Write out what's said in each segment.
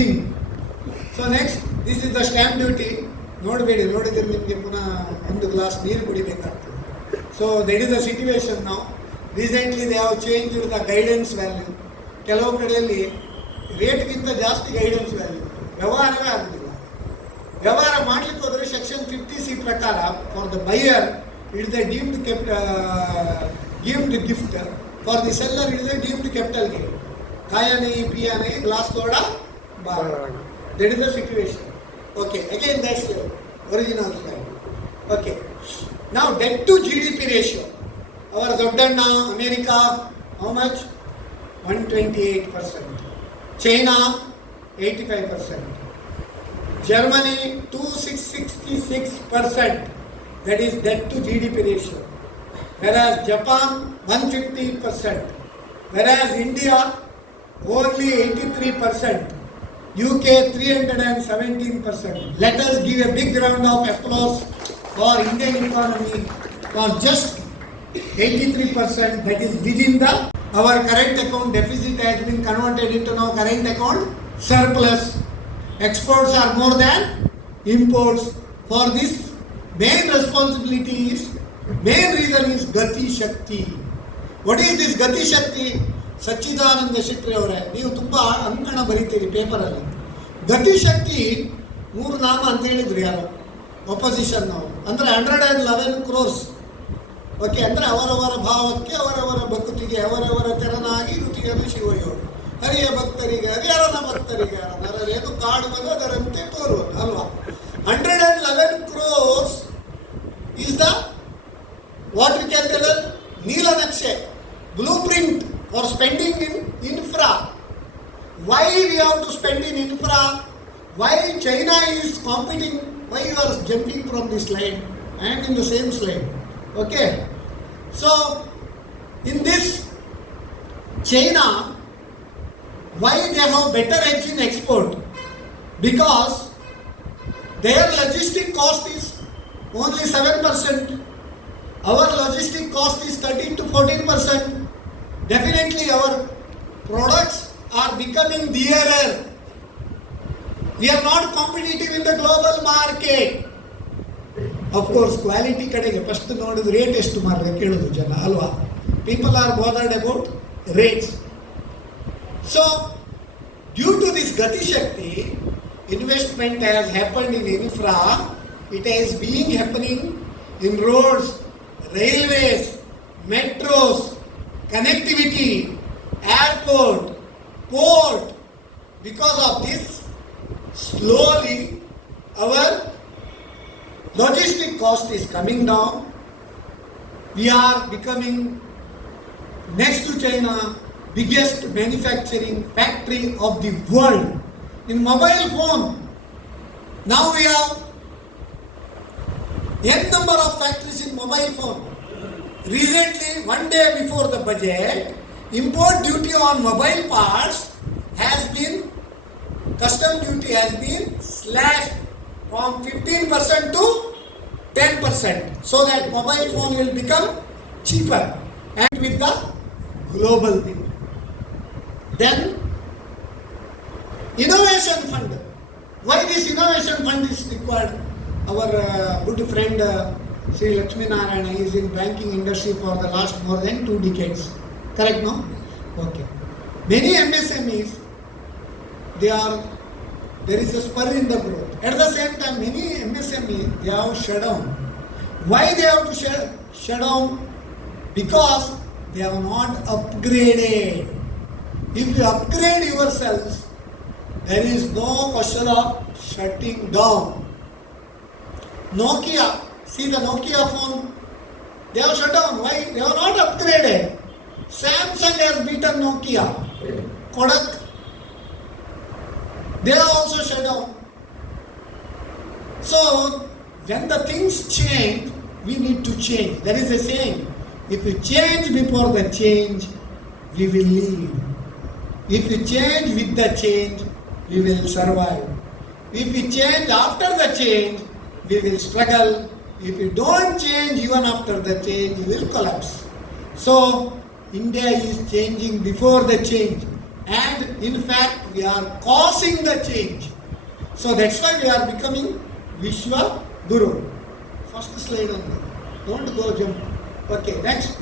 nothing. So next, this is the stamp duty. ನೋಡಬೇಡಿ, ನೋಡಿದ್ರೆ ನಿಮಗೆ ಪುನಃ ಒಂದು ಗ್ಲಾಸ್ ನೀರು ಕುಡಿಬೇಕಾಗ್ತದೆ. So that is the situation now. Recently they have changed the guidance value. ಕೆಲವು ಕಡೆಯಲ್ಲಿ ರೇಟ್ಗಿಂತ ಜಾಸ್ತಿ ಗೈಡೆನ್ಸ್ ವ್ಯಾಲ್ಯೂ, ವ್ಯವಹಾರವೇ ಆಗುದಿಲ್ಲ. ವ್ಯವಹಾರ ಮಾಡಲಿಕ್ಕೆ ಹೋದರೆ ಸೆಕ್ಷನ್ 50C ಪ್ರಕಾರ for the buyer it is the deemed gift, for the seller it is the deemed capital gain. खाया नहीं पिया नहीं ग्लास तोड़ा बाहर. That is the situation. Okay, again that's the original slide. Okay, now debt to GDP ratio. Our Doddanna, America, how much? 128%. China, 85%. Germany, 266%. That is debt to GDP ratio. Whereas Japan, 150%. Whereas India, only 83%. UK 317%. Let us give a big round of applause for Indian economy for just 83%. That is within the our current account deficit has been converted into now current account surplus. Exports are more than imports. For this, main responsibility is, main reason is Gati Shakti. What is this Gati Shakti? ಸಚ್ಚಿದಾನಂದ ಶೆಟ್ಟಿ ಅವರೇ, ನೀವು ತುಂಬ ಅಂಕಣ ಬರೀತೀರಿ ಪೇಪರಲ್ಲಿ. ಗತಿಶಕ್ತಿ 3 ನಾಮ ಅಂತ ಹೇಳಿದ್ರು ಯಾರು opposition ನಾವು, ಅಂದರೆ 111 crores. ಓಕೆ, ಅಂದರೆ ಅವರವರ ಭಾವಕ್ಕೆ ಅವರವರ ಭಕ್ತಿಗೆ ಅವರವರ ತೆರನಾಗಿ ರುಚಿಯನ್ನು ಶಿವಯೋಗ. ಹರಿಯ ಭಕ್ತರಿಗೆ ಹರಿಹರನ ಭಕ್ತರಿಗೆ ನರರೇನು ಕಾಡುವುದು ಅದರಂತೆ ತೋರುವುದು ಅಲ್ವಾ. 111 crores is the what we can tell ನೀಲನಕ್ಷೆ, blueprint for spending in infra. Why we have to spend in infra? Why China is competing? Why you are jumping from this slide? I am in the same slide. Okay. So, in this China, why they have better edge in export? Because their logistic cost is only 7%. Our logistic cost is 13 to 14%. Definitely our products are becoming dearer. We are not competitive in the global market. Of course, quality kadege first nodidu rate ಎಷ್ಟು ಮಾರ್ರೆ ಕೇಳೋದು ಜನ ಅಲ್ವಾ. People are bothered about rates. So, due to this Gati Shakti, investment has happened in infra. It is being happening in roads, railways, metros, connectivity, airport, port. Because of this, slowly our logistic cost is coming down. We are becoming, next to China, biggest manufacturing factory of the world. In mobile phone, now we have n number of factories in mobile phone. Recently, one day before the budget, import duty on mobile parts has been, custom duty has been slashed from 15% to 10%, so that mobile phone will become cheaper and with the global thing. Then, innovation fund. Why this innovation fund is required? Our good friend Sri Lakshmi Narayana is in banking industry for the last more than 2 decades. Correct, no? Okay. Many MSMEs, there is a spur in the growth. At the same time, many MSMEs, they have shut down. Why they have to shut down? Because they have not upgraded. If you upgrade yourselves, there is no question of shutting down. Nokia, see the Nokia phone, they have shut down. Why? They have not upgraded. Samsung has beaten Nokia. Kodak, they are also shut down. So, when the things change, we need to change. There is a saying, if you change before the change, we will lead. If you change with the change, we will survive. If we change after the change, we will struggle. If you don't change even after the change, you will collapse. So, India is changing before the change. and in fact we are causing the change. So that's why we are becoming Vishwa Guru. First slide on that. Don't go jump. Okay, next.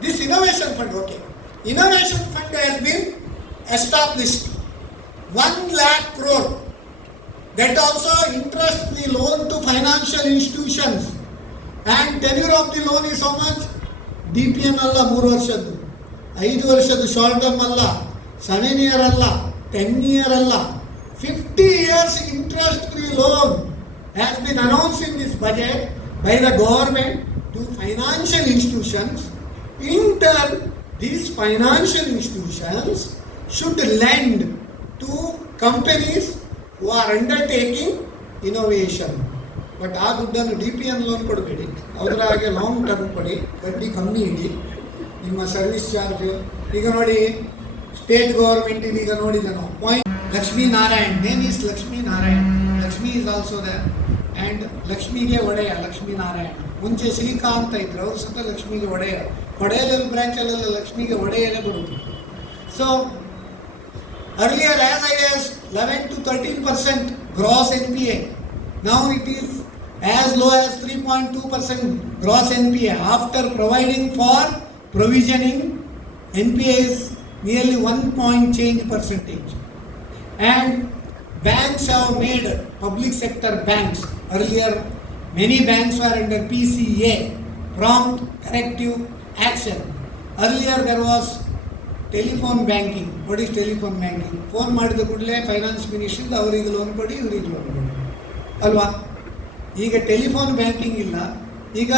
This innovation fund, okay. Innovation fund has been established. 1 lakh crore. That also interest-free loan to financial institutions. And tenure of the loan is how much? DPN alla 3 ವರ್ಷದ್ದು 5 ವರ್ಷದ್ದು short term ಅಲ್ಲ 7 year ಅಲ್ಲ 10 year ಅಲ್ಲ 50 years interest-free loan has been announced in this budget by the government to financial institutions. In turn, these financial institutions should lend to companies who are undertaking innovation. But ಆ ದುಡ್ಡನ್ನು DPN loan ಕೊಡಬೇಡಿ, ಅದರ ಹಾಗೆ long term ಕೊಡಿ, ಬಡ್ಡಿ ಕಮ್ಮಿ ಇಡಿ, ನಿಮ್ಮ service charge. ಈಗ ನೋಡಿ ಸ್ಟೇಟ್ ಗೌರ್ಮೆಂಟ್ ಈಗ ನೋಡಿದ ನಾವು point Lakshmi Narayan, name is Lakshmi Narayan, Lakshmi is also there and ಲಕ್ಷ್ಮಿಗೆ ಒಡೆಯ ಲಕ್ಷ್ಮೀ ನಾರಾಯಣ್. ಮುಂಚೆ ಶ್ರೀಕಾಂತ್ ಇದ್ರು, ಅವರು ಸಹ ಲಕ್ಷ್ಮಿಗೆ ಒಡೆಯ. ಒಡೆಯದಲ್ಲಿ ಬ್ರ್ಯಾಂಚಲ್ಲೆಲ್ಲ ಲಕ್ಷ್ಮಿಗೆ ಒಡೆಯಲೇ ಬರುವುದು. So earlier as high as 11 to 13% gross NPA. Now it is as low as 3.2% gross NPA. After providing for provisioning, NPA is nearly 1 point change percentage. And banks have made, public sector banks, earlier many banks were under PCA, prompt corrective action. Earlier there was telephone banking. What is telephone banking? Phone ಮಾಡಿದ ಕೂಡಲೇ finance ಮಿನಿಸ್ಟ್ರಿಂದ ಅವರಿಗೆ loan ಕೊಡಿ, ಇವರಿಗೆ loan ಕೊಡಿ ಅಲ್ವಾ? ಈಗ telephone banking ಇಲ್ಲ, ಈಗ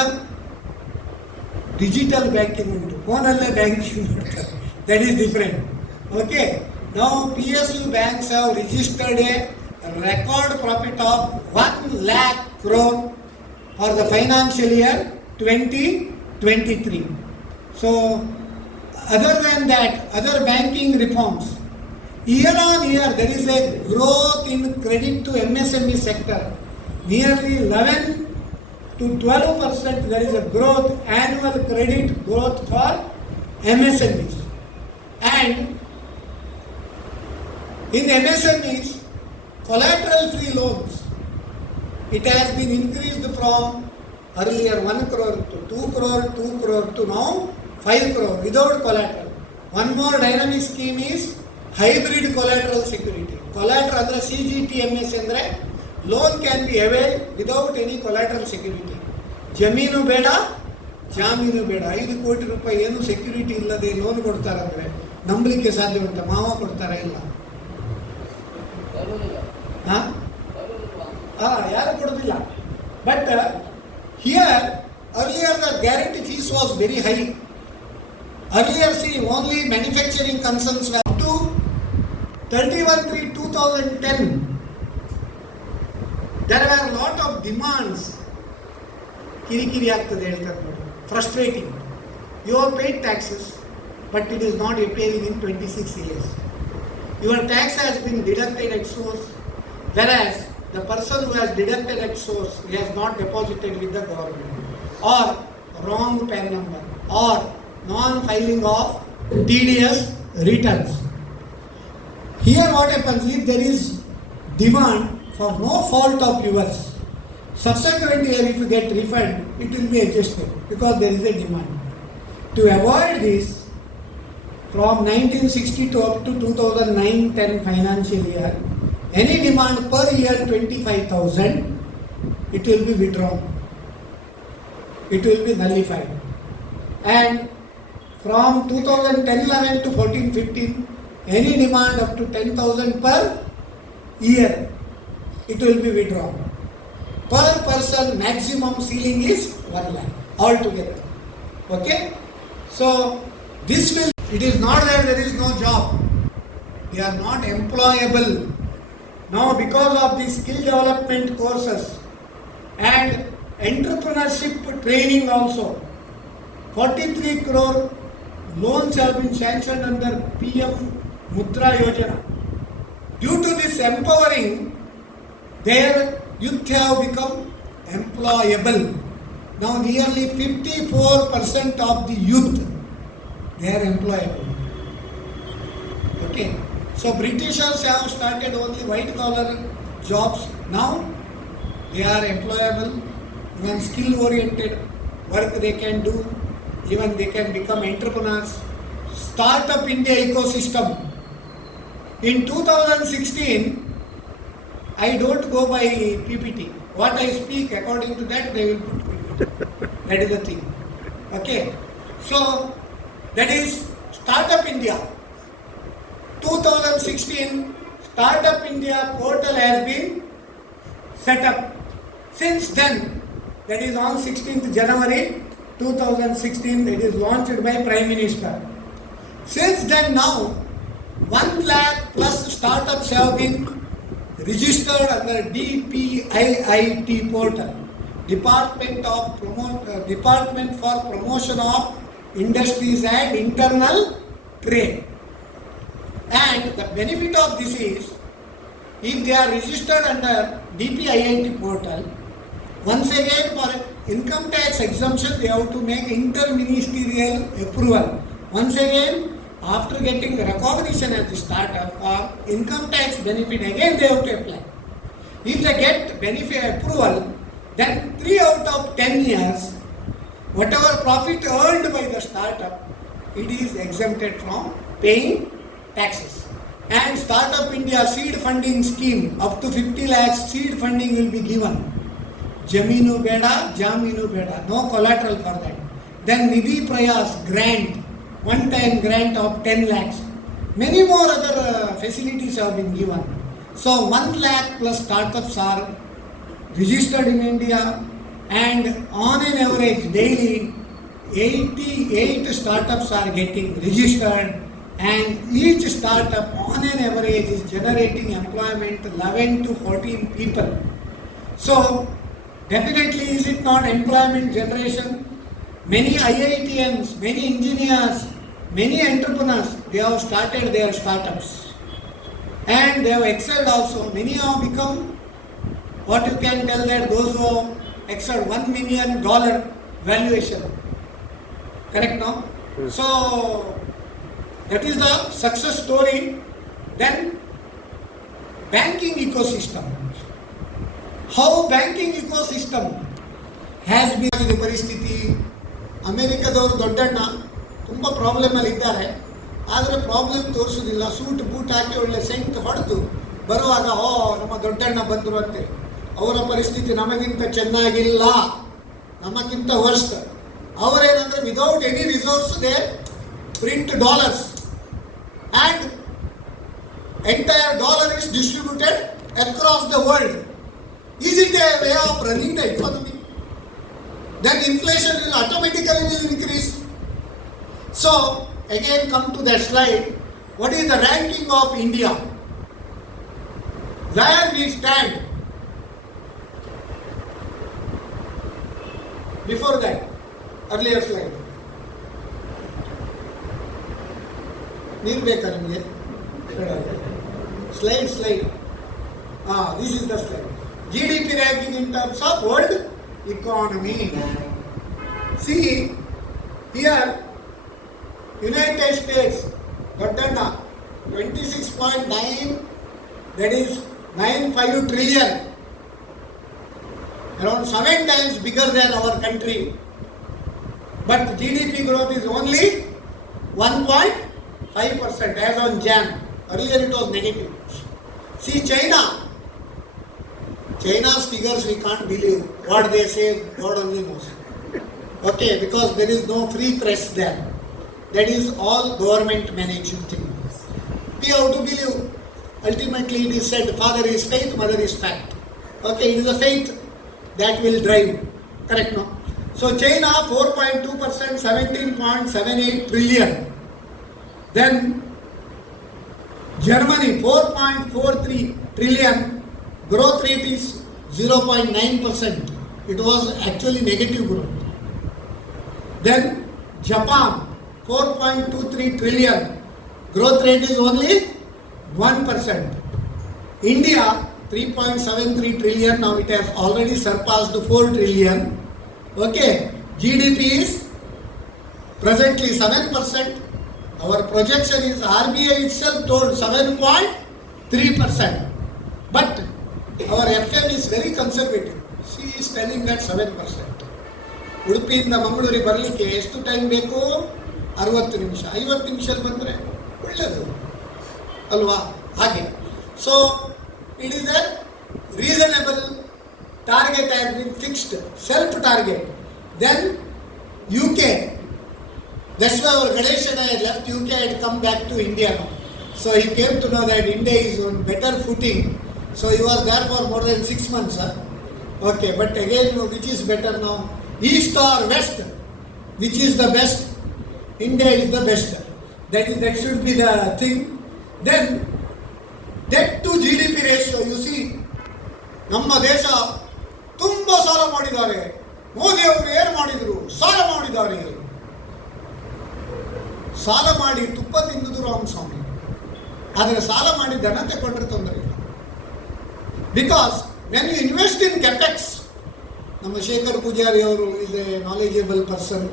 ಡಿಜಿಟಲ್ ಬ್ಯಾಂಕಿಂಗ್ ಉಂಟು, ಫೋನಲ್ಲೇ ಬ್ಯಾಂಕಿಂಗ್ ಮಾಡ್ತಾರೆ. That is different. ಓಕೆ, ನಾವು PSU banks have registered A record profit of 1 lakh crore for the financial year 2023. So other than that, other banking reforms, year on year there is a growth in credit to MSME sector. Nearly 11 to 12% there is a growth, annual credit growth for MSMEs. And in MSMEs, collateral free loans, it has been increased from earlier 1 crore to 2 crore, 2 crore to now 5 crore without collateral. One more dynamic scheme is hybrid collateral security. Collateral ಅಂದರೆ CGTMS ಅಂದರೆ loan can be availed without any collateral security. ಜಮೀನು ಬೇಡ, ಜಾಮೀನು ಬೇಡ. 5 ಕೋಟಿ ರೂಪಾಯಿ ಏನು security ಇಲ್ಲದೆ ಲೋನ್ ಕೊಡ್ತಾರಂದ್ರೆ ನಂಬಲಿಕ್ಕೆ ಸಾಧ್ಯ ಉಂಟಾ? ಮಾವ ಕೊಡ್ತಾರ? ಇಲ್ಲ. ಯಾರು ಕೊಡೋದಿಲ್ಲ. But here earlier the guarantee fees was very high. Earlier, see, only manufacturing concerns were up to 31/3/2010. There were a lot of demands. Kirikiri ಆಗ್ತದೆ ಹೇಳ್ತಾರೆ ನೋಡಿ, frustrating. You have paid taxes, but it is not appearing in 26 years. Your tax has been deducted at source, whereas the person who has deducted at source, he has not deposited with the government, or wrong PAN number, or non-filing of TDS returns. Here what happens, if there is demand for no fault of yours, subsequent year if you get refund, it will be adjusted because there is a demand. To avoid this, from 1960 to up to 2009-10 financial year, any demand per year 25,000, it will be withdrawn. It will be nullified. And from 2010-11 to 14-15, any demand up to 10,000 per year, it will be withdrawn. Per person, maximum ceiling is 1 lakh altogether. Okay? So, this will, it is not that there is no job. They are not employable. Now, because of the skill development courses and entrepreneurship training also, 43 crore loans have been sanctioned under PM Mudra Yojana. Due to this empowering, their youth have become employable. Now nearly 54% of the youth, they are employable. So Britishers have started only white collar jobs. Now they are employable, even skill oriented work they can do, even they can become entrepreneurs. Startup India ecosystem. In 2016, I don't go by PPT. What I speak, according to that, they will put PPT. That is the thing. Okay. So, that is Startup India. 2016, Startup India portal has been set up. Since then, that is on 16th January 2016, it is launched by Prime Minister. Since then now, 1 lakh plus startups have been registered under DPIIT portal, Department for Promotion of Industries and Internal Trade. And the benefit of this is, if they are registered under DPIIT portal, once again for income tax exemption they have to make interministerial approval. Once again, after getting recognition as a startup or income tax benefit, again they have to apply. If they get benefit approval, then 3 out of 10 years, whatever profit earned by the startup, it is exempted from paying taxes. And Startup India seed funding scheme, up to 50 lakhs seed funding will be given. Jaminu beda, jaminu beda, no collateral for that. Then Nidhi Prayas grant, one-time grant of 10 lakhs. Many more other facilities have been given. So 1 lakh plus startups are registered in India, and on an average daily 88 startups are getting registered, and each startup on an average is generating employment 11 to 14 people. So definitely is it not employment generation? Many IITians, many engineers, many entrepreneurs, they have started their startups and they have excelled also. Many have become, what you can tell that those who have excelled $1 million valuation. Correct now? Yes. So that is the success story. Then banking ecosystem. How banking ecosystem has been the ಪರಿಸ್ಥಿತಿ. ಅಮೆರಿಕದವರು ದೊಡ್ಡಣ್ಣ ತುಂಬ ಪ್ರಾಬ್ಲಮಲ್ಲಿ ಇದ್ದಾರೆ, ಆದರೆ problem ತೋರಿಸೋದಿಲ್ಲ. Suit boot ಹಾಕಿ ಒಳ್ಳೆ scent ಹೊಡೆದು ಬರುವಾಗ ನಮ್ಮ ದೊಡ್ಡಣ್ಣ ಬಂದರು ಅಂತೆ. ಅವರ ಪರಿಸ್ಥಿತಿ ನಮಗಿಂತ ಚೆನ್ನಾಗಿಲ್ಲ, ನಮಗಿಂತ ವರ್ಸ್ಟ್. ಅವರೇನಂದ್ರೆ without any resource they print dollars and entire dollar is distributed across the world. Is it a way of running the economy? Then inflation will automatically increase. So again come to that slide. What is the ranking of India? Where we stand? Before that, earlier slide. ನೀರು ಬೇಕಾ ನಿಮಗೆ? Slide. This is the slide. GDP ranking in terms of world economy. See here, United States, Doddana, 26.9, that is 95 trillion, around 7 times bigger than our country. But GDP growth is only 1.5% as on Jan. Earlier it was negative. See China's figures we can't believe. What they say, God only knows. Okay, because there is no free press there. That is all government managed thing. We have to believe. Ultimately it is said, father is faith, mother is fact. Okay, it is the faith that will drive. Correct, no? So China 4.2%, 17.78 trillion. Then Germany 4.43 trillion, growth rate is 0.9%. It was actually negative growth. Then Japan 4.23 trillion, growth rate is only 1%. India 3.73 trillion, now it has already surpassed 4 trillion. Okay, GDP is presently 7%. Our projection is RBI itself told 7.3%. But our FM is very conservative. She is telling that 7%. ಉಡುಪಿಯಿಂದ ಮಂಗಳೂರಿಗೆ ಬರಲಿಕ್ಕೆ ಎಷ್ಟು time ಬೇಕು? 60 ನಿಮಿಷ. 50 ನಿಮಿಷದಲ್ಲಿ ಬಂದರೆ ಒಳ್ಳೆಯದು ಅಲ್ವಾ? ಹಾಗೆ. So it is A reasonable target has been fixed, self-target. Then UK, that's why our Ganeshan had left UK and come back to India now. So he came to know that India is on better footing. So he was there for more than 6 months. Okay, but again, which is better now? East or West? Which is the best? India is the best. That should be the thing. Then, debt to GDP ratio, you see, ನಮ್ಮ ದೇಶ ತುಂಬ ಸಾಲ ಮಾಡಿದ್ದಾರೆ. ಮೋದಿ ಅವರು ಏನು ಮಾಡಿದರು? ಸಾಲ ಮಾಡಿದ್ದಾರೆ. ಸಾಲ ಮಾಡಿ ತುಪ್ಪ ತಿಂದುದು ರಾಮಸ್ವಾಮಿ. ಆದರೆ ಸಾಲ ಮಾಡಿ ಧನ ತಗೊಂಡ್ರೆ ತೊಂದರೆ ಇಲ್ಲ. Because when you invest in capex, ನಮ್ಮ ಶೇಖರ್ ಪೂಜಾರಿ ಅವರು is a knowledgeable person.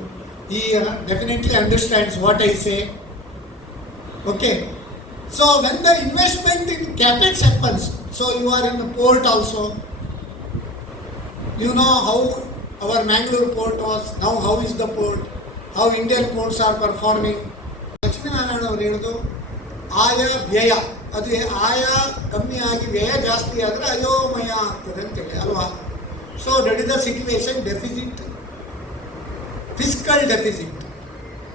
He definitely understands what I say. Okay. So when the investment in capex happens, so you are in the port also. You know how our Mangalore port was. Now how is the port? How Indian ports are performing. Lakshminarayana ಅವರು ಹೇಳೋದು ಆಯ ವ್ಯಯ, ಅದು ಆಯ ಕಮ್ಮಿ ಆಗಿ ವ್ಯಯ ಜಾಸ್ತಿ ಆದರೆ ಅಯೋಮಯ ಆಗ್ತದೆ ಅಂತೇಳಿ ಅಲ್ವಾ? So that is the situation. Deficit, fiscal deficit.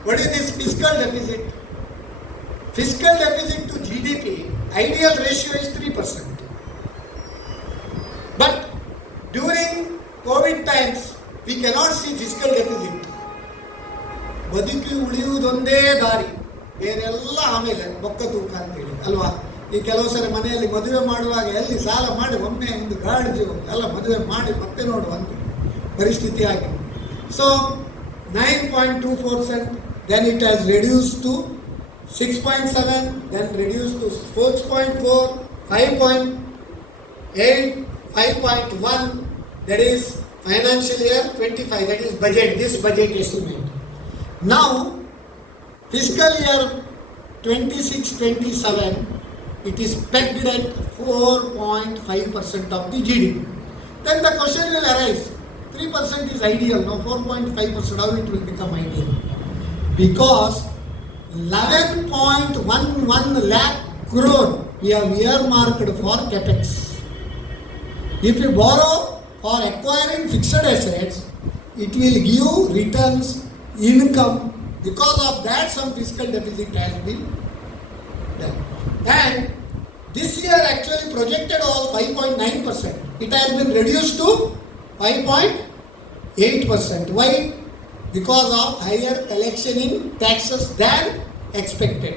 What is this fiscal deficit? Fiscal deficit to GDP, ideal ratio is 3%. But during COVID times, we cannot see fiscal deficit. ಬದುಕಿ ಉಳಿಯುವುದೊಂದೇ ದಾರಿ, ಬೇರೆಲ್ಲ ಆಮೇಲೆ ಬೊಕ್ಕ ತೂಕ ಅಂತೇಳಿ ಅಲ್ವಾ? ಈ ಕೆಲವು ಸರಿ ಮನೆಯಲ್ಲಿ ಮದುವೆ ಮಾಡುವಾಗ ಎಲ್ಲಿ ಸಾಲ ಮಾಡಿ ಒಮ್ಮೆ ಒಂದು ಗಾಡಿಜು ಎಲ್ಲ ಮದುವೆ ಮಾಡಿ ಮತ್ತೆ ನೋಡುವಂತ ಪರಿಸ್ಥಿತಿ ಆಗಿದೆ. So 9.2%, then it has reduced to 6.7, then reduced to 4.4, 5.8, 5.1, that is financial year 25, that is budget, this budget estimate. Now, fiscal year 26-27, it is pegged at 4.5% of the GDP. Then the question will arise, 3% is ideal, now 4.5%, how it will become ideal? Because 11.11 lakh crore we have earmarked for capex. If you borrow for acquiring fixed assets, it will give returns, income. Because of that, some fiscal deficit has been done. And this year actually projected was 5.9%. It has been reduced to 5.8%. Why? Because of higher collection in taxes than expected.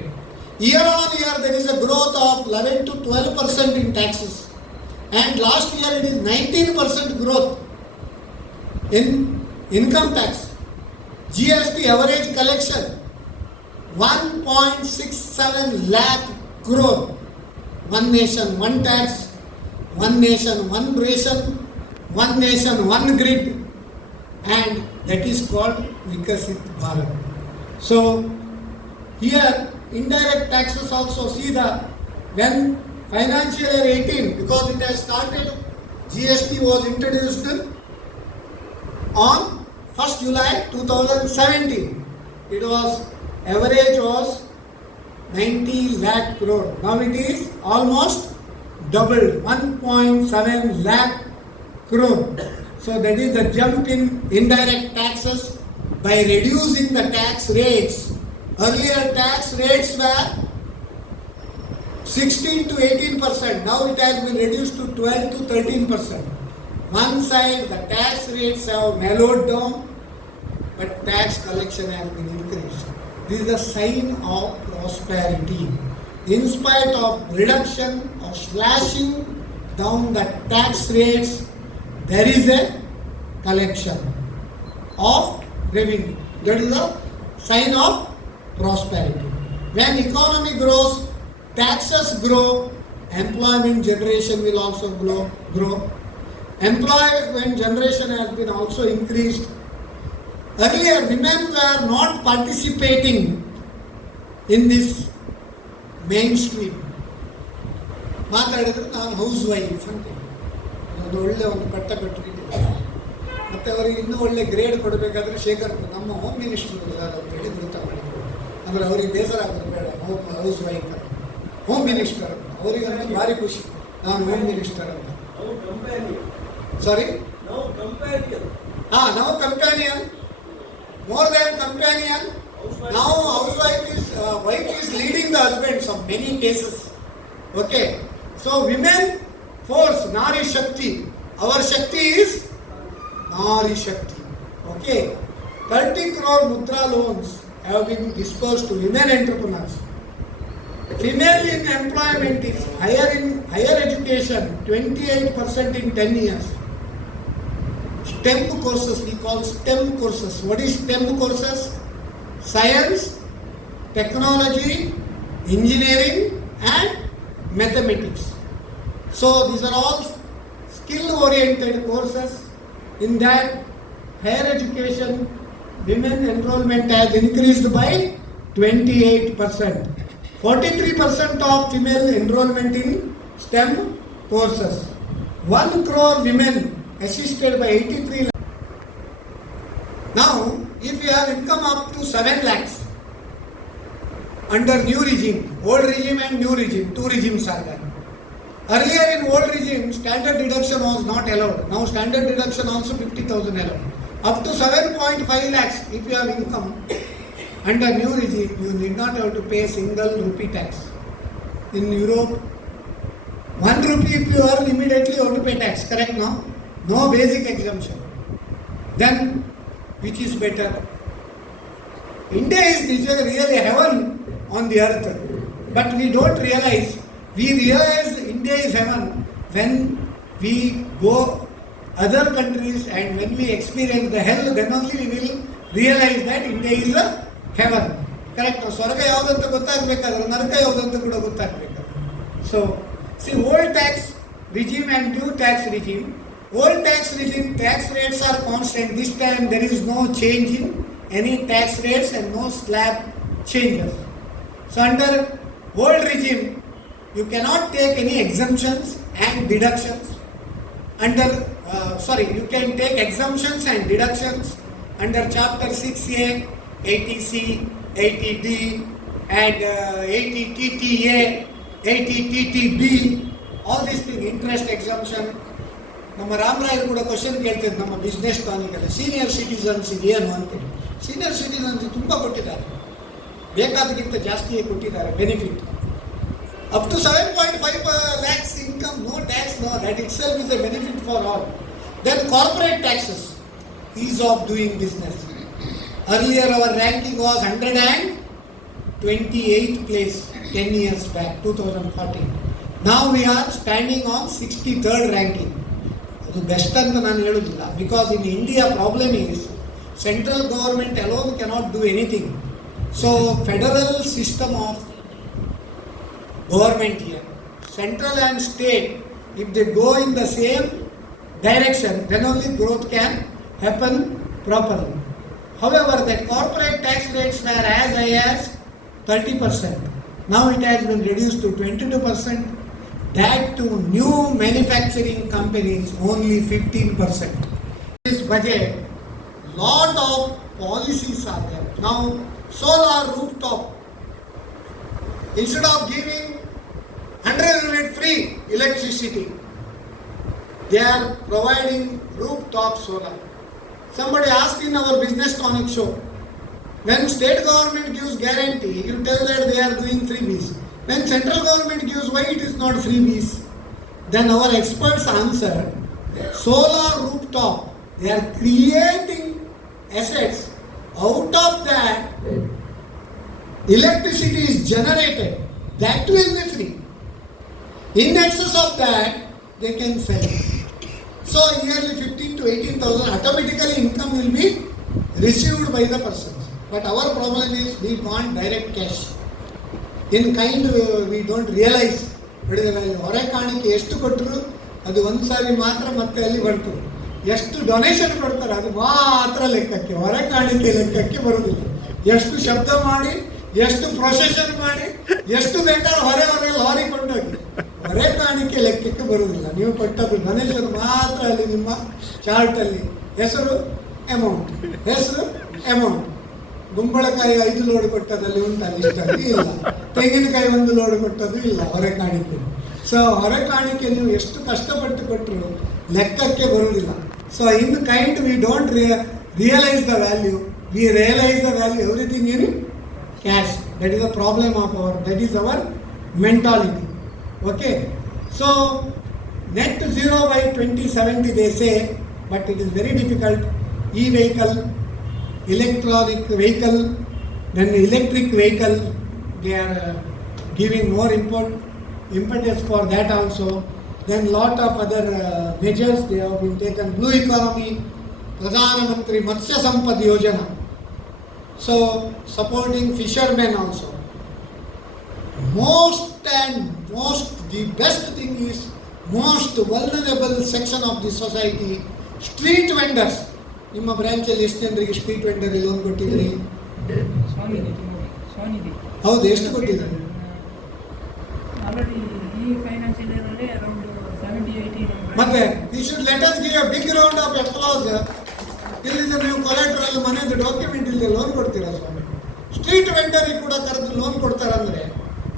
Year on year there is a growth of 11 to 12% in taxes. And last year it is 19% growth in income tax. GST average collection 1.67 lakh crore. One nation, one tax. One nation, one ration. One nation, one grid, and that is called Vikasit Bharat. So here indirect taxes also, see the when financial year 18, because it has started, GST was introduced on 1st July 2017. It was average was 90 lakh crore. Now it is almost doubled, 1.7 lakh crore. So that is the jump in indirect taxes by reducing the tax rates. Earlier tax rates were 16 to 18%. Now it has been reduced to 12 to 13%. One side the tax rates have mellowed down, but tax collection has been increased. This is a sign of prosperity. In spite of reduction or slashing down the tax rates, there is a collection of revenue. That is a sign of prosperity. When economy grows, taxes grow, employment generation will also grow. Employment generation has been also increased. Earlier, women were not participating in this mainstream. ಮಾತಾಡಿದ್ರೆ ನಾನು house wife ಅಂತೇಳಿ ಒಂದು ಒಳ್ಳೆ ಒಂದು ಪಟ್ಟ ಕಟ್ಟಿಟ್ಟಿದ್ದಾರೆ. ಮತ್ತು ಅವರಿಗೆ ಇನ್ನೂ ಒಳ್ಳೆ ಗ್ರೇಡ್ ಕೊಡಬೇಕಾದ್ರೆ ಶೇಖರ್ ನಮ್ಮ ಹೋಮ್ ಮಿನಿಸ್ಟರ್ ಇದ್ದಾರೆ ಅಂತೇಳಿ ವೃತ್ತ ಮಾಡಿದ್ರು. ಅಂದರೆ ಅವ್ರಿಗೆ ಬೇಸರ ಆಗೋದು ಬೇಡ, ಹೌಸ್ ವೈಫ್ ಅಂತ ಹೋಮ್ ಮಿನಿಸ್ಟರ್ ಅಂತ. ಅವರಿಗೆ ಅಂದರೆ ಭಾರಿ ಖುಷಿ, ನಾನು ಹೋಮ್ ಮಿನಿಸ್ಟರ್ ಅಂತ. ಸಾರಿ, ನಾವು companion, more than companion. Now wife is leading the husband in many cases. Okay, so women force Nari Shakti. Our Shakti is Nari Shakti. Okay, 30 crore mudra loans have been disbursed to women entrepreneurs. Female in employment is higher education 28% in 10 years. STEM courses, we call STEM courses. What is STEM courses? Science, technology, engineering and mathematics. So these are all skill oriented courses. In that, higher education women enrollment has increased by 28%. 43% of female enrollment in STEM courses. 1 crore women assisted by 83 lakhs. Now, if you have income up to 7 lakhs under new regime, old regime and new regime, two regimes are there. Earlier in old regime, standard deduction was not allowed. Now standard deduction also 50,000 allowed. Up to 7.5 lakhs, if you have income under new regime, you need not have to pay single rupee tax. In Europe, 1 rupee if you earn, immediately you have to pay tax, correct now? No basic exemption. Then, which is better? India is really heaven on the earth, but we don't realize. We realize India is heaven when we go other countries and when we experience the hell, then only we will realize that India is a heaven. Correct? ಸ್ವರ್ಗ ಯಾವುದಂತ ಗೊತ್ತಾಗಬೇಕಾದ್ರೆ ನರಕ ಯಾವುದಂತ ಕೂಡ ಗೊತ್ತಾಗಬೇಕಾದ್ರೆ. So, see, old tax regime and new tax regime. Old tax regime, tax rates are constant. This time there is no change in any tax rates and no slab changes. So under old regime, you cannot take any exemptions and deductions. You can take exemptions and deductions under Chapter 6A, 80C, 80D and 80TTA, 80TTB, all these things, interest exemption. ನಮ್ಮ ರಾಮರಾಯರು ಕೂಡ question ಕೇಳ್ತಿದ್ರು ನಮ್ಮ business ಟಾನಿಗೆಲ್ಲ, senior citizens ಏನು ಅಂತೇಳಿ. Senior citizens ತುಂಬ ಕೊಟ್ಟಿದ್ದಾರೆ, ಬೇಕಾದಕ್ಕಿಂತ ಜಾಸ್ತಿಯೇ ಕೊಟ್ಟಿದ್ದಾರೆ benefit. Up to 7.5 lakhs income, no tax, no, that itself is a benefit for all. Then corporate taxes, ease of doing business. Earlier our ranking was 128th place 10 years back, 2014. Now we are standing on 63rd ranking. ಅದು best ಅಂತ ನಾನು ಹೇಳೋದಿಲ್ಲ, because in India problem is central government alone cannot do anything. So federal system of government here, central and state, if they go in the same direction, then only growth can happen properly. However, the corporate tax rates were as high as 30%. Now it has been reduced to 22%. That to new manufacturing companies only 15%. This budget, lot of policies are there. Now solar rooftop, instead of giving 100 unit free electricity, they are providing rooftop solar. Somebody asked in our business tonic show, when state government gives guarantee, you tell that they are doing freebies. When central government gives, why it is not freebies? Then our experts answered, solar rooftop, they are creating assets. Out of that, electricity is generated. That will be free. In excess of that, they can sell. So yearly 15 to 18,000 automatically income will be received by the persons. But our problem is we want direct cash. In kind we don't realize. ಹೊರೆ ಕಾಣಿಕೆ ಎಷ್ಟು ಕೊಟ್ಟರು ಅದು ಒಂದು ಸಾರಿ ಮಾತ್ರ ಮತ್ತೆ ಅಲ್ಲಿ ಬರ್ತದೆ. ಎಷ್ಟು ಡೊನೇಷನ್ ಕೊಡ್ತಾರೆ ಅದು ಮಾತ್ರ ಲೆಕ್ಕಕ್ಕೆ, ಹೊರೆ ಕಾಣಿಕೆ ಲೆಕ್ಕಕ್ಕೆ ಬರೋದಿಲ್ಲ. ಎಷ್ಟು ಶಬ್ದ ಮಾಡಿ ಎಷ್ಟು ಪ್ರೊಸೆಷನ್ ಮಾಡಿ ಎಷ್ಟು ಬೇಕಾದ್ರೂ ಹೊರೆ ಲಾರಿ ಕೊಂಡೋಗಿ ಹೊರೆ ಕಾಣಿಕೆ ಲೆಕ್ಕಕ್ಕೆ ಬರುವುದಿಲ್ಲ. ನೀವು ಕೊಟ್ಟದ್ದು ಡೊನೇಷನ್ ಮಾತ್ರ ಅಲ್ಲಿ ನಿಮ್ಮ ಚಾರ್ಟಲ್ಲಿ ಹೆಸರು ಅಮೌಂಟ್. ಗುಂಬಳಕಾಯಿ 5 ಲೋಡ್ ಕೊಟ್ಟದಲ್ಲಿ ಉಂಟಲ್ಲಿ ಇಷ್ಟಲ್ಲಿ ಇಲ್ಲ, ತೆಂಗಿನಕಾಯಿ 1 ಲೋಡ್ ಕೊಟ್ಟದ್ದು ಇಲ್ಲ ಹೊರೆ ಕಾಣಿಕೆ. ಸೊ ಹೊರೆ ಕಾಣಿಕೆ ನೀವು ಎಷ್ಟು ಕಷ್ಟಪಟ್ಟು ಕೊಟ್ಟರು ಲೆಕ್ಕಕ್ಕೆ ಬರುವುದಿಲ್ಲ. So in kind we don't realise the value, V realise the value everything in cash. That is the problem of that is our mentality. Okay, so net zero by 2070 they say, but it is very difficult. E-vehicle, electronic vehicle, then electric vehicle, they are giving more impetus for that also. Then lot of other measures they have been taken. Blue economy, Pradhana Mantri Matsya Sampad Yojana, so supporting fishermen also. The best thing is most vulnerable section of the society, street vendors. ನಿಮ್ಮ ಬ್ರಾಂಚಲ್ಲಿ ಎಷ್ಟು ಜನರಿಗೆ street vendor loan ಕೊಟ್ಟಿದ್ರಿ? ಹೌದು, ಎಷ್ಟು ಕೊಟ್ಟಿದ್ದಾರೆ? ಮತ್ತೆ we should let us give a big round of applause. ಇಲ್ಲಿಂದ ನೀವು collateral ಮನೆದು document ಇಲ್ಲದೆ ಲೋನ್ ಕೊಡ್ತೀರಾ ಸ್ವಾಮಿ? ಸ್ಟ್ರೀಟ್ ವೆಂಡರಿಗೆ ಕೂಡ ಕರೆದು loan ಕೊಡ್ತಾರಂದ್ರೆ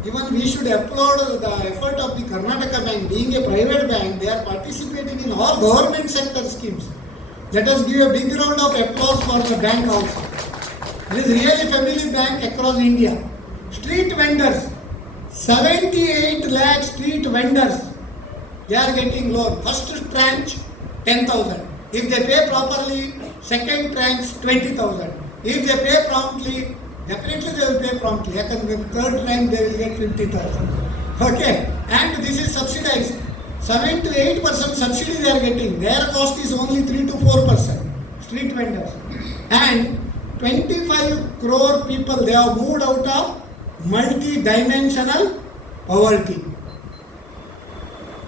even we should applaud the effort of the Karnataka Bank. Being a private bank, they are participating in all government sector schemes. Let us give a big round of applause for the bank also. It is really family bank across India. Street vendors, 78 lakh street vendors, they are getting loan. First tranche 10,000. If they pay properly, second tranche 20,000. If they pay promptly, definitely they will pay promptly. Yakandre third time they will get 50,000. Okay, and this is subsidized. 7 to 8% subsidy they are getting. Their cost is only 3 to 4%. Street vendors, and 25 crore people they have moved out of multi-dimensional poverty.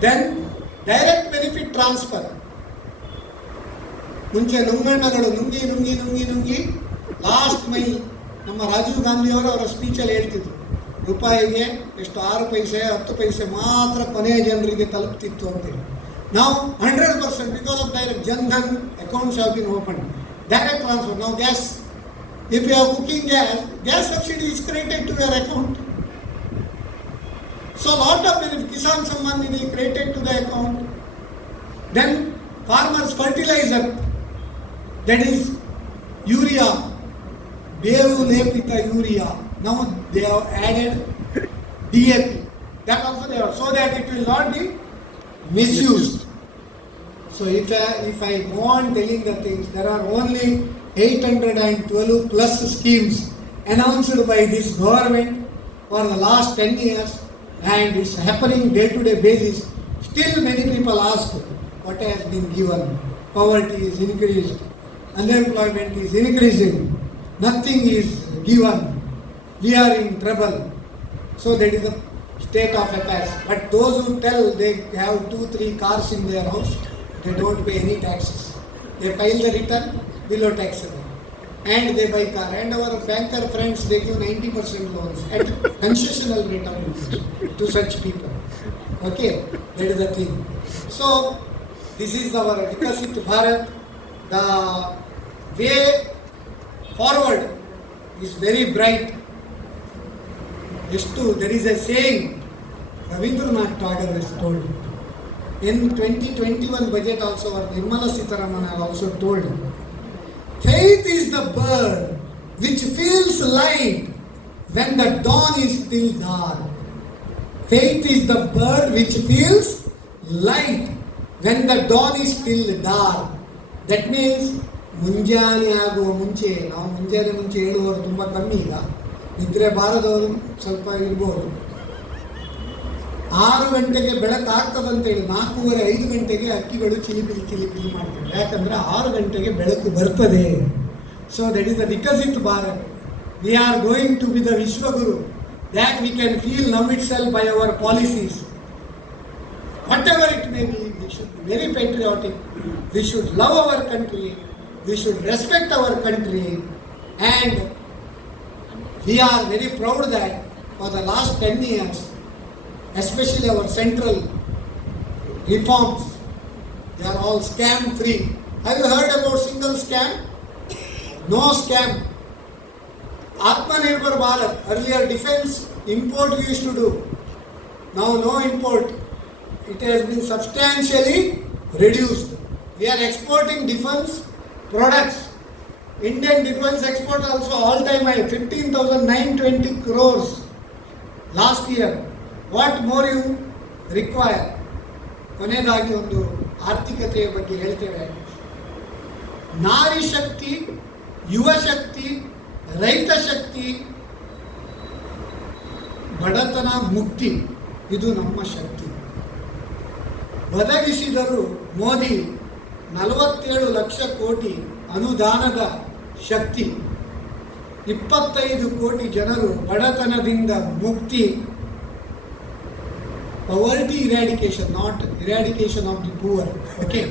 Then direct benefit transfer. ಮುಂಚೆ ನುಂಗಣ್ಣಗಳು ನುಂಗಿ last mile ನಮ್ಮ ರಾಜೀವ್ ಗಾಂಧಿ ಅವರ ಸ್ಪೀಚಲ್ಲಿ ಹೇಳ್ತಿದ್ರು, ರೂಪಾಯಿಗೆ ಎಷ್ಟು 6 ಪೈಸೆ 10 ಪೈಸೆ ಮಾತ್ರ ಕೊನೆಯ ಜನರಿಗೆ ತಲುಪ್ತಿತ್ತು ಅಂತೇಳಿ. ನಾವು 100% because of direct Jandhan accounts have been open, direct transfer. ನಾವು gas, if you are cooking gas subsidy is credited to your account. So lot of benefit, Kisan Samman Nidhi credited to the account. Then farmers fertilizer, that is urea, ಬೇವು ಲೇಪಿತ urea. Now they have added DAP. That also they have, so that it will not be misused. So if I go on telling the things, there are only 812 plus schemes announced by this government for the last 10 years, and it's happening day-to-day basis. Still many people ask what has been given. Poverty is increased, unemployment is increasing, nothing is given, we are in trouble. So that is the state of affairs. But those who tell they have 2-3 cars in their house, they don't pay any taxes. They file the return below taxable and they buy car. And our banker friends, they give 90% loans at concessional rate of interest to such people. Okay, that is the thing. So this is our Vikasit Bharat. The way forward is very bright. There is a saying Ravindranath Tagore has told. In 2021 budget also, or Nirmala Sitharaman has also told, faith is the bird which feels light when the dawn is still dark. Faith is the bird which feels light when the dawn is still dark. That means ಮುಂಜಾನೆ ಆಗುವ ಮುಂಚೆ, ನಾವು ಮುಂಜಾನೆ ಮುಂಚೆ ಹೇಳುವವರು ತುಂಬ ಕಮ್ಮಿ, ಈಗ ನಿದ್ರೆ ಬಾರದವರು ಸ್ವಲ್ಪ ಇರ್ಬೋದು. 6 ಗಂಟೆಗೆ ಬೆಳಕಾಗ್ತದಂತೇಳಿ 4:30-5 ಗಂಟೆಗೆ ಅಕ್ಕಿಗಳು ಚಿಲಿಪಿಲಿ ಮಾಡ್ತವೆ. ಯಾಕಂದರೆ 6 ಗಂಟೆಗೆ ಬೆಳಕು ಬರ್ತದೆ. So that is the Viksit Bharat. We are going to be the Vishwaguru. That we can feel ನಮ್ itself by our policies. Whatever it may be, we should be very patriotic. We should love our country. We should respect our country. And We are very proud that for the last 10 years, especially our central reforms, they are all scam free. Have you heard about single scam? No scam. Atmanirbhar Bharat, earlier defense import we used to do. Now no import. It has been substantially reduced. We are exporting defense products. Indian defense export also all time high, 15,920 crores last year. What more you require? ಕೊನೆಯದಾಗಿ ಒಂದು ಆರ್ಥಿಕತೆಯ ಬಗ್ಗೆ ಹೇಳ್ತೇವೆ. ನಾರಿ ಶಕ್ತಿ, ಯುವ ಶಕ್ತಿ, ರೈತ ಶಕ್ತಿ, ಬಡತನ ಮುಕ್ತಿ, ಇದು ನಮ್ಮ ಶಕ್ತಿ. ಒದಗಿಸಿದರು ಮೋದಿ 47 ಲಕ್ಷ ಕೋಟಿ ಅನುದಾನದ ಶಕ್ತಿ. 25 ಕೋಟಿ ಜನರು ಬಡತನದಿಂದ ಮುಕ್ತಿ. Poverty eradication, not eradication of the poor. Okay.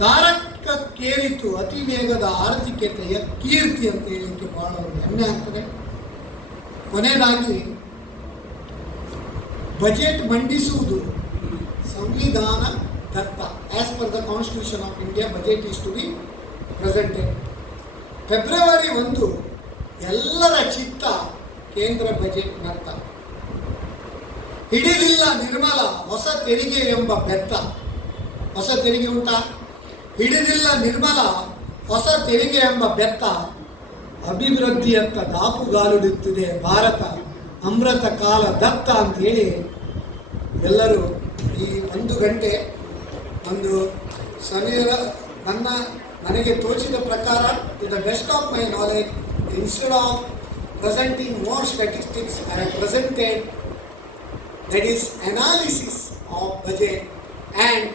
ತಾರಕಕ್ಕೇರಿತು ಅತಿ ವೇಗದ ಆರ್ಥಿಕತೆಯ ಕೀರ್ತಿ ಅಂತ ಹೇಳಲಿಕ್ಕೆ ಬಹಳ ಹೆಮ್ಮೆ ಆಗ್ತದೆ. ಕೊನೆಯದಾಗಿ ಬಜೆಟ್ ಮಂಡಿಸುವುದು ಸಂವಿಧಾನ ದತ್ತ. As per the constitution of India, budget is to be presented. February 1 ಎಲ್ಲರ ಚಿತ್ತ ಕೇಂದ್ರ ಬಜೆಟ್ ನತ್ತ. ಹಿಡಿದಿಲ್ಲ ನಿರ್ಮಲ ಹೊಸ ತೆರಿಗೆ ಎಂಬ ಬೆತ್ತ. ಹೊಸ ತೆರಿಗೆ ಉಂಟಾ? ಹಿಡಿದಿಲ್ಲ ನಿರ್ಮಲ ಹೊಸ ತೆರಿಗೆ ಎಂಬ ಬೆತ್ತ. ಅಭಿವೃದ್ಧಿಯತ್ತ ದಾಪುಗಾಲಿಡುತ್ತಿದೆ ಭಾರತ, ಅಮೃತ ಕಾಲ ದತ್ತ ಅಂತ ಹೇಳಿ ಎಲ್ಲರೂ ಈ 1 ಗಂಟೆ ಒಂದು ಸಮೀರ ನನಗೆ ತೋಚಿದ ಪ್ರಕಾರ, to the best of my knowledge, instead of presenting more statistics, I have presented that is analysis of budget and